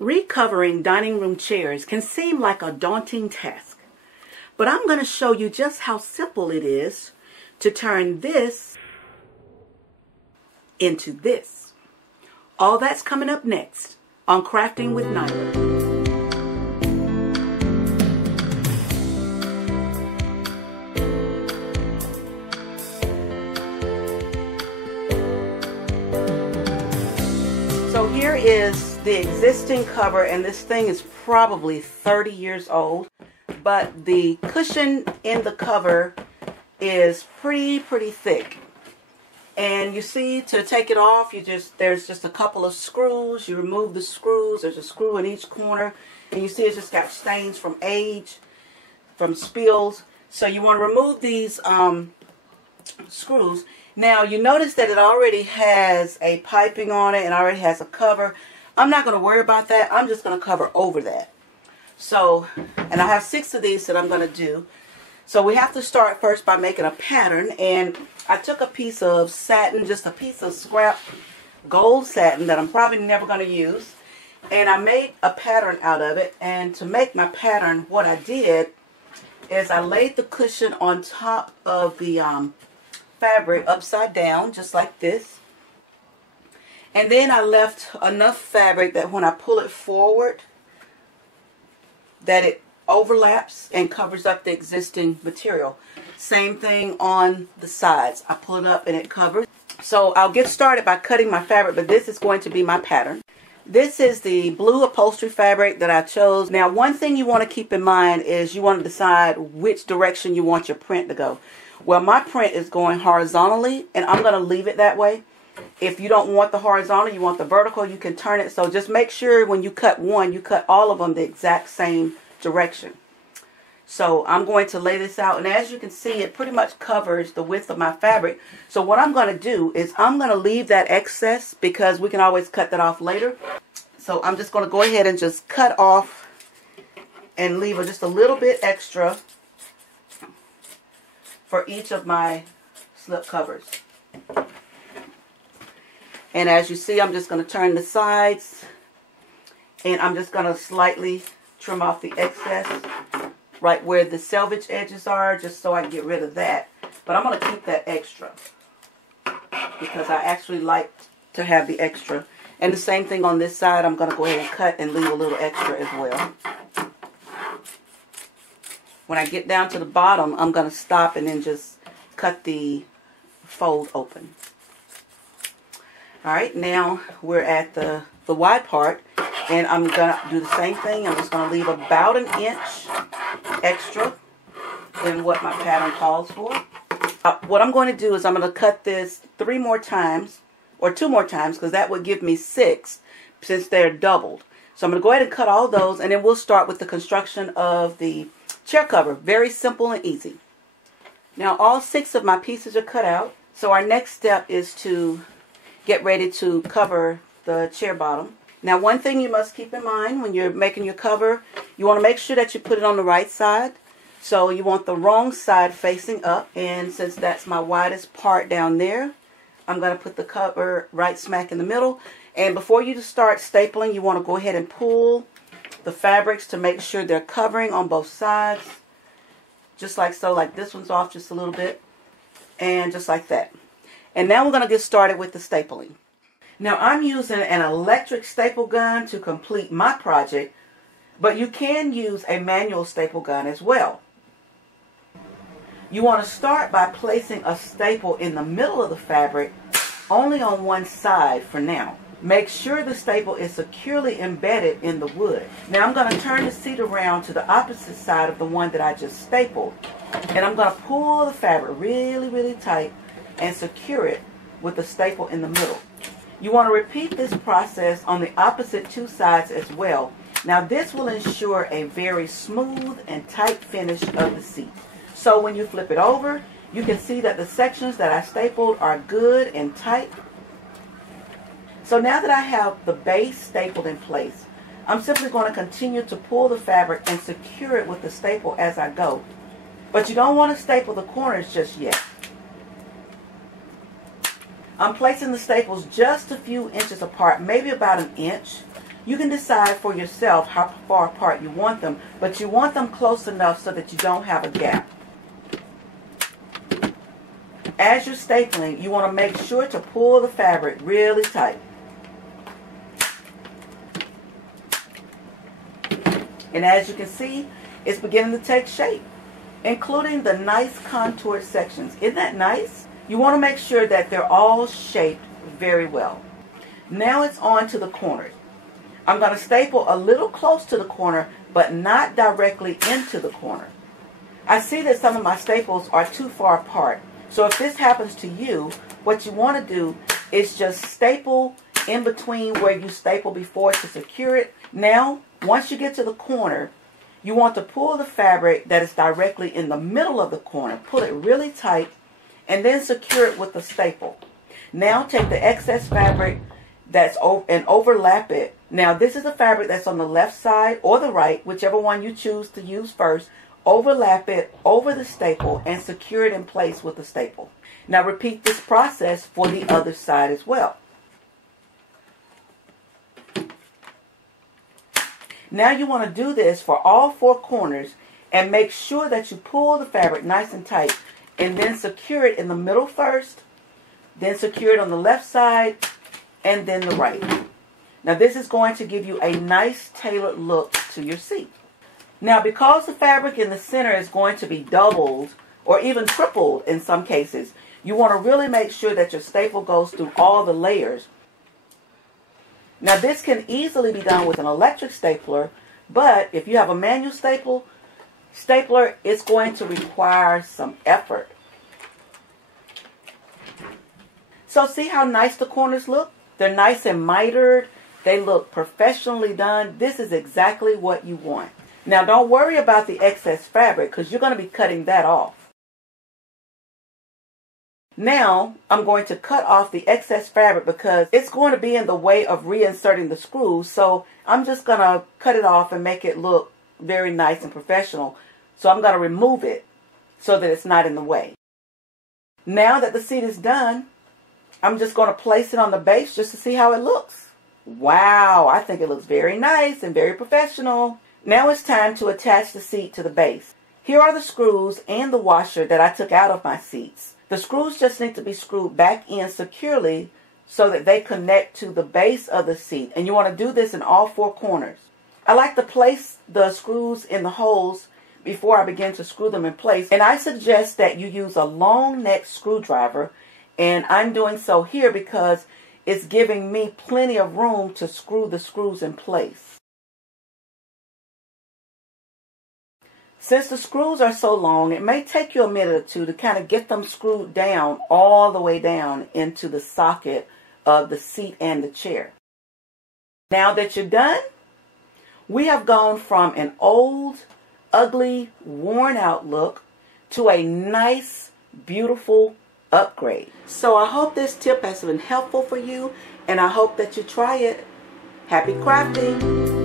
Recovering dining room chairs can seem like a daunting task, but I'm going to show you just how simple it is to turn this into this. All that's coming up next on Crafting with Nyla. So here is the existing cover, and this thing is probably 30 years old, but the cushion in the cover is pretty thick. And you see, to take it off, there's just a couple of screws. You remove the screws. There's a screw in each corner, and you see it's just got stains from age, from spills. So you want to remove these screws. Now you notice that it already has a piping on it and already has a cover. I'm not going to worry about that. I'm just going to cover over that. So, and I have 6 of these that I'm going to do. So we have to start first by making a pattern, and I took a piece of satin, just a piece of scrap gold satin that I'm probably never going to use, and I made a pattern out of it. And to make my pattern, what I did is I laid the cushion on top of the fabric upside down, just like this. And then I left enough fabric that when I pull it forward, that it overlaps and covers up the existing material. Same thing on the sides. I pull it up and it covers. So I'll get started by cutting my fabric, but this is going to be my pattern. This is the blue upholstery fabric that I chose. Now, one thing you want to keep in mind is you want to decide which direction you want your print to go. Well, my print is going horizontally, and I'm going to leave it that way. If you don't want the horizontal, you want the vertical, you can turn it. So just make sure when you cut one, you cut all of them the exact same direction. So I'm going to lay this out, and as you can see, it pretty much covers the width of my fabric. So what I'm going to do is I'm going to leave that excess because we can always cut that off later. So I'm just going to go ahead and just cut off and leave just a little bit extra for each of my slip covers. And as you see, I'm just going to turn the sides, and I'm just going to slightly trim off the excess right where the selvage edges are, just so I can get rid of that. But I'm going to keep that extra because I actually like to have the extra. And the same thing on this side, I'm going to go ahead and cut and leave a little extra as well. When I get down to the bottom, I'm going to stop and then just cut the fold open. Alright, now we're at the wide part, and I'm going to do the same thing. I'm just going to leave about 1 inch extra than what my pattern calls for. What I'm going to do is I'm going to cut this 3 more times, or 2 more times, because that would give me 6 since they're doubled. So I'm going to go ahead and cut all those, and then we'll start with the construction of the chair cover. Very simple and easy. Now all 6 of my pieces are cut out. So our next step is to get ready to cover the chair bottom. Now, one thing you must keep in mind when you're making your cover, you want to make sure that you put it on the right side. So you want the wrong side facing up. And since that's my widest part down there, I'm going to put the cover right smack in the middle. And before you start stapling, you want to go ahead and pull the fabrics to make sure they're covering on both sides. Just like so, like this one's off just a little bit. And just like that. And now we're going to get started with the stapling. Now I'm using an electric staple gun to complete my project, but you can use a manual staple gun as well. You want to start by placing a staple in the middle of the fabric, only on one side for now. Make sure the staple is securely embedded in the wood. Now I'm going to turn the seat around to the opposite side of the one that I just stapled, and I'm going to pull the fabric really tight and secure it with the staple in the middle. You want to repeat this process on the opposite 2 sides as well. Now this will ensure a very smooth and tight finish of the seat. So when you flip it over, you can see that the sections that I stapled are good and tight. So now that I have the base stapled in place, I'm simply going to continue to pull the fabric and secure it with the staple as I go. But you don't want to staple the corners just yet. I'm placing the staples just a few inches apart, maybe about 1 inch. You can decide for yourself how far apart you want them, but you want them close enough so that you don't have a gap. As you're stapling, you want to make sure to pull the fabric really tight. And as you can see, it's beginning to take shape, including the nice contoured sections. Isn't that nice? You want to make sure that they're all shaped very well. Now it's on to the corners. I'm going to staple a little close to the corner, but not directly into the corner. I see that some of my staples are too far apart. So if this happens to you, what you want to do is just staple in between where you stapled before to secure it. Now, once you get to the corner, you want to pull the fabric that is directly in the middle of the corner. Pull it really tight and then secure it with the staple. Now take the excess fabric and overlap it. Now this is the fabric that's on the left side or the right, whichever one you choose to use first. Overlap it over the staple and secure it in place with the staple. Now repeat this process for the other side as well. Now you want to do this for all four corners and make sure that you pull the fabric nice and tight and then secure it in the middle first, then secure it on the left side and then the right. Now this is going to give you a nice tailored look to your seat. Now because the fabric in the center is going to be doubled or even tripled in some cases, you want to really make sure that your staple goes through all the layers. Now this can easily be done with an electric stapler, but if you have a manual stapler, it's going to require some effort. So see how nice the corners look? They're nice and mitered. They look professionally done. This is exactly what you want. Now don't worry about the excess fabric because you're going to be cutting that off. Now I'm going to cut off the excess fabric because it's going to be in the way of reinserting the screws. So I'm just going to cut it off and make it look very nice and professional. So I'm going to remove it so that it's not in the way. Now that the seat is done, I'm just going to place it on the base just to see how it looks. Wow, I think it looks very nice and very professional. Now it's time to attach the seat to the base. Here are the screws and the washer that I took out of my seats. The screws just need to be screwed back in securely so that they connect to the base of the seat. And you want to do this in all four corners. I like to place the screws in the holes before I begin to screw them in place. And I suggest that you use a long neck screwdriver. And I'm doing so here because it's giving me plenty of room to screw the screws in place. Since the screws are so long, it may take you a minute or two to kind of get them screwed down all the way down into the socket of the seat and the chair. Now that you're done, we have gone from an old, ugly, worn out look to a nice, beautiful upgrade. So I hope this tip has been helpful for you and I hope that you try it. Happy crafting!